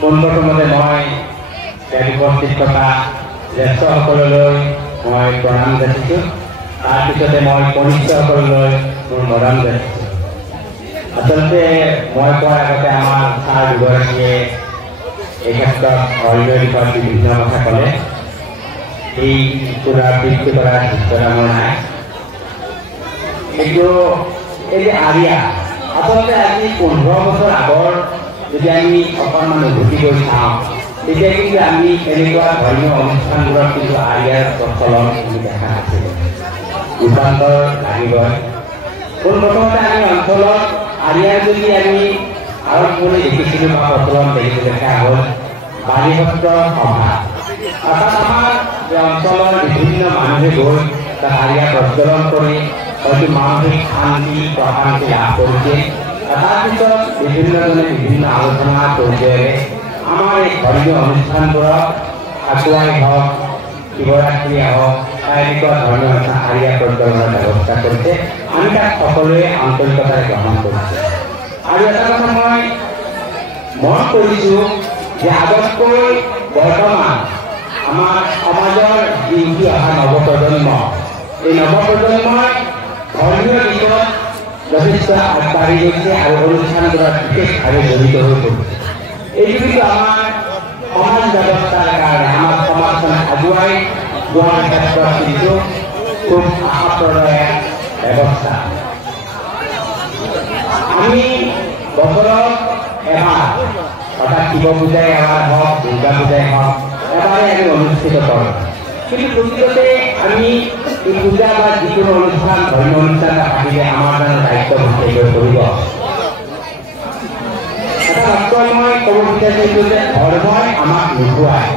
পোনপ্ৰথমতে মই উপস্থিত থকা জ্যেষ্ঠসকললৈ মই প্ৰণাম যাচিছোঁ। তাৰপিছতে মই কনিষ্ঠসকললৈ মোৰ মৰম যাচিছোঁ। আচলতে মই কোৱাৰ আগতে আমাৰ ছাৰ দুগৰাকীয়ে এই ক্ষেত্ৰত অন্য বিষয়ত বিভিন্ন কথা ক'লে। এই পুনৰাবৃত্তি কৰাৰ নিশ্চয়তা মোৰ নাই। কিন্তু এই যে আৰিয়া আচলতে আজি 15 বছৰ আগৰ যদি আমি অকণমান উভতি গৈ চাওঁ তেতিয়া কিন্তু আমি এনেকুৱা ধৰ্মীয় অনুষ্ঠানবোৰত কিন্তু আৰিয়াৰ প্ৰচলন আমি দেখা নাছিলোঁ। ৰূপান্তৰ লাগিবই। পোনপ্ৰথমতে আমি অঞ্চলত আৰিয়াৰ যদি আমি আৰম্ভণি দেখিছিলোঁ বা প্ৰচলন দেখা হ'ল বাৰীভদ্ৰ সভা। অৰ্থাৎ আমাৰ অঞ্চলৰ বিভিন্ন মানুহে গৈ তাত আৰিয়া প্ৰজ্বলন কৰি হয়তো মানসিক শান্তি প্ৰশান্তি লাভ কৰিছে। তাৰপিছত বিভিন্নজনে বিভিন্ন আলোচনা পৰ্যায়েৰে আমাৰ এই ধৰ্মীয় অনুষ্ঠানবোৰক আগুৱাই হওক শিৱৰাত্ৰিয়ে হওক এনেকুৱা ধৰ্মীয় অনুষ্ঠান আৰিয়া প্ৰজ্বলনৰ ব্যৱস্থা কৰিছে। আমি তাক সকলোৱে আন্তৰিকতাৰে গ্ৰহণ কৰিছোঁ। আৰু এটা কথা মই মন কৰিছোঁ যে আগতকৈ বৰ্তমান আমাৰ সমাজৰ যি উঠি অহা নৱপ্ৰজন্ম এই নৱপ্ৰজন্মই ধৰ্মীয় দিশত যথেষ্ট আগবাঢ়ি গৈছে আৰু অনুষ্ঠানবোৰত বিশেষভাৱে জড়িত হৈ পৰিছে। এইটো কিন্তু আমাৰ সমাজ ব্যৱস্থাৰ কাৰণে আমাৰ সমাজখন আগুৱাই যোৱাৰ ক্ষেত্ৰত কিন্তু খুব আশাপ্ৰদায়ক ব্যৱস্থা। আমি বছৰত এবাৰ অৰ্থাৎ শিৱ পূজাই এবাৰ হওক দুৰ্গা পূজাই হওক এবাৰে আমি অনুষ্ঠিত কৰোঁ। কিন্তু প্ৰকৃততে আমি এই পূজা বা যিকোনো অনুষ্ঠান ধৰ্মীয় অনুষ্ঠান পাতিলে আমাৰ কাৰণে দায়িত্বভুক্ত হৈ পৰিব। এটা বাক্য মই ক'ব বিচাৰিছোঁ যে ধৰ্মই আমাক নোখোৱায়।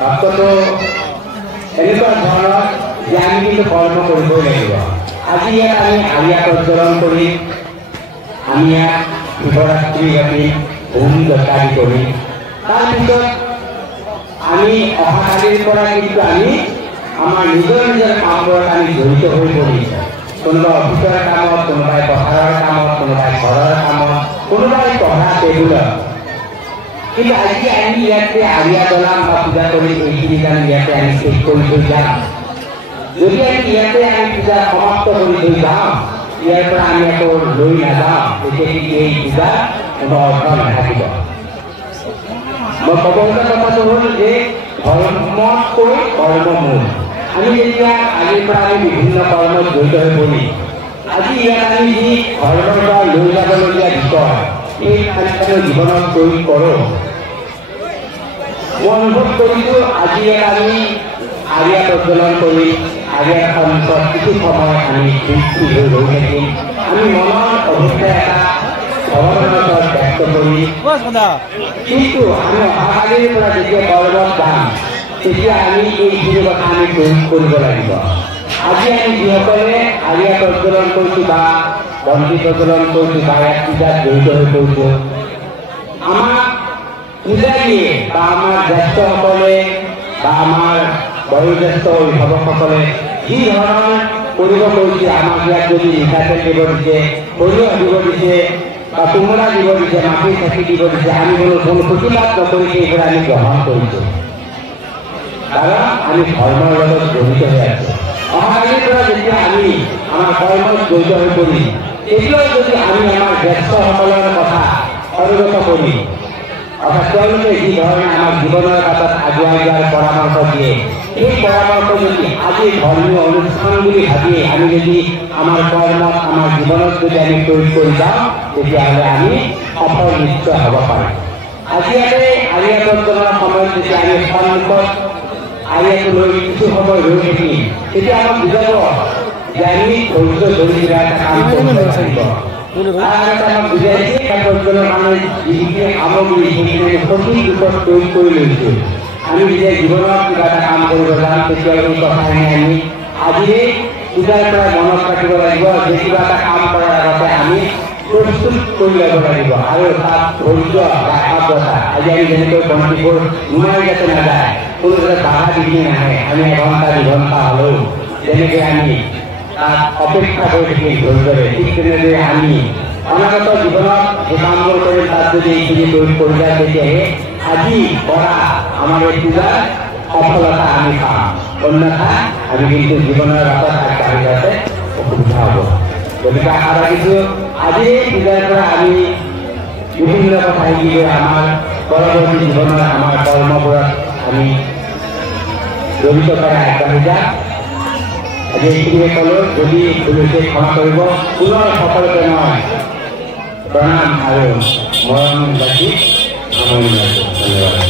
বাক্যটো এনেকুৱা ধৰণৰ যে আমি কিন্তু কৰ্ম কৰিবই লাগিব। আজি ইয়াত আমি আৰিয়া প্ৰজ্বলন কৰি আমি ইয়াত শিৱৰাত্ৰি ৰাতি হোম যজ্ঞাদি কৰি তাৰপিছত আমি অহাকালিৰ পৰা কিন্তু আমি আমাৰ নিজৰ নিজৰ কামবোৰত আমি জড়িত হৈ পৰিছোঁ। কোনোবা অফিচৰ কামত, কোনোবাই পথাৰৰ কামত, কোনোবাই ঘৰৰ কামত, কোনোবাই পঢ়া টেবুলত। কিন্তু আজি আমি ইয়াতে আৰিয়া জ্বলাম বা পূজা কৰি এইখিনি কাম ইয়াতে আমি শেষ কৰি থৈ যাম। যদি আমি ইয়াতে আমি পূজা সমাপ্ত কৰি থৈ যাওঁ ইয়াৰ পৰা আমি আকৌ লৈ নাযাওঁ তেতিয়া কিন্তু এই পূজা কোনো অৰ্থ নাথাকিব। মই ক'ব খোজা কথাটো হ'ল যে ধৰ্মতকৈ কৰ্ম মূল। আমি যেতিয়া আজিৰ পৰা আমি বিভিন্ন কৰ্মত জড়িত হৈ পৰিম আজি ইয়াত আমি যি ধৰ্মৰ পৰা লৈ যাবলগীয়া বিষয় এই আমি জীৱনত প্ৰয়োগ কৰোঁ। মই অনুভৱ কৰিছোঁ আজি ইয়াত আমি আৰিয়া প্ৰজ্বলন কৰি আৰিয়াৰ সন্মুখত কিছু সময় আমি দৃষ্টি হৈ ৰৈ থাকিম। আমি মনৰ অভিপ্ৰায় এটা ভগৱানৰ ব্যক্ত কৰি কিন্তু আমি অহাকালিৰ পৰা যেতিয়া কৰ্মত যাম তেতিয়া আমি এইখিনি কথা আমি প্ৰয়োগ কৰিব লাগিব। আজি আমি যিসকলে আৰিয়া প্ৰজ্বলন কৰিছোঁ বা বন্তি প্ৰজ্বলন কৰিছোঁ বা ইয়াত পূজাত জড়িত হৈ পৰিছোঁ আমাক পূজাৰীয়ে বা আমাৰ জ্যেষ্ঠসকলে বা আমাৰ বয়োজ্যেষ্ঠ অভিভাৱকসকলে যি ধৰণৰ কৰিব কৈছে আমাক ইয়াত যদি মিঠাতেল দিব দিছে, সৰিয়হ দিব দিছে বা কোমোৰা দিব দিছে, মাটি চাকি দিব দিছে আমি কোনো প্ৰতিবাদ নকৰি সেইবোৰ আমি গ্ৰহণ কৰিছোঁ। কাৰণ আমি ধৰ্মৰ লগত জড়িত হৈ আছোঁ। অহাকালিৰ পৰা যেতিয়া আমি আমাৰ কৰ্মত জড়িত হৈ পৰিম তেতিয়াও যদি আমি আমাৰ জ্যেষ্ঠসকলৰ কথা অৱগত কৰিম অৰ্থাৎ তেওঁলোকে যি ধৰণে আমাক জীৱনৰ বাটত আগুৱাই যোৱাৰ পৰামৰ্শ দিয়ে এই পৰামৰ্শ যদি আজি ধৰ্মীয় অনুষ্ঠান বুলি ভাবি আমি যদি আমাৰ কৰ্মত আমাৰ জীৱনত যদি আমি প্ৰয়োগ কৰি যাওঁ তেতিয়াহ'লে আমি সফল নিশ্চয় হ'ব পাৰিম। আজি ইয়াতে আৰিয়া প্ৰজ্বলনৰ সময়ত যেতিয়া আমি সন্মুখত আৰিয়াটো লৈ কিছু সময় ৰৈ থাকিম তেতিয়া আমাক বুজাব যে আমি ধৈৰ্য ধৰি কিবা এটা কাম কৰিব লাগিব। আমাক বুজাইছে প্ৰজ্বলনৰ কাৰণে যিখিনি সামগ্ৰী সেইখিনি সঠিক ৰূপত প্ৰয়োগ কৰি লৈছোঁ। আমি যেতিয়া জীৱনত কিবা এটা কাম কৰিব যাম তেতিয়া এই কথাখিনি আমি আজিয়ে পূজাৰ পৰা মনত ৰাখিব লাগিব যে কিবা এটা কাম কৰাৰ আগতে আমি প্ৰস্তুত কৰি ল'ব লাগিব আৰু তাত ধৈৰ্য বা একাগ্ৰতা আজি আমি যেনেকৈ বন্তিবোৰ নুমাই যাতে নাযায় কোনো বাধা বিঘিনি নাহে আমি এঘণ্টা দুঘণ্টা হ'লেও যেনেকৈ আমি তাত অপেক্ষা কৰি থাকিম ধৈৰ্যৰে ঠিক তেনেদৰে আমি অনাগত জীৱনত সেই কামবোৰ কৰি তাত যদি এইখিনি প্ৰয়োগ কৰি যায় তেতিয়াহে আজি কৰা আমাৰ এই পূজাৰ সফলতা আমি পাম, অন্যথা আমি কিন্তু জীৱনৰ ৰাস্তাত আগবাঢ়ি যাওঁতে অসুবিধা হ'ব। গতিকে আশা ৰাখিছোঁ আজি পূজাৰ পৰা আমি বিভিন্ন কথা শিকিলে আমাৰ পৰৱৰ্তী জীৱনৰ আমাৰ কৰ্মবোৰত আমি জড়িত কৰাই আগবাঢ়ি যাম। আজি এইখিনিয়ে ক'লো, যদি ভুল হৈছে ক্ষমা কৰিব। পুনৰ সকলোকে মই প্ৰণাম আৰু মৰম যাচি সামৰণি মাৰিছোঁ। ধন্যবাদ।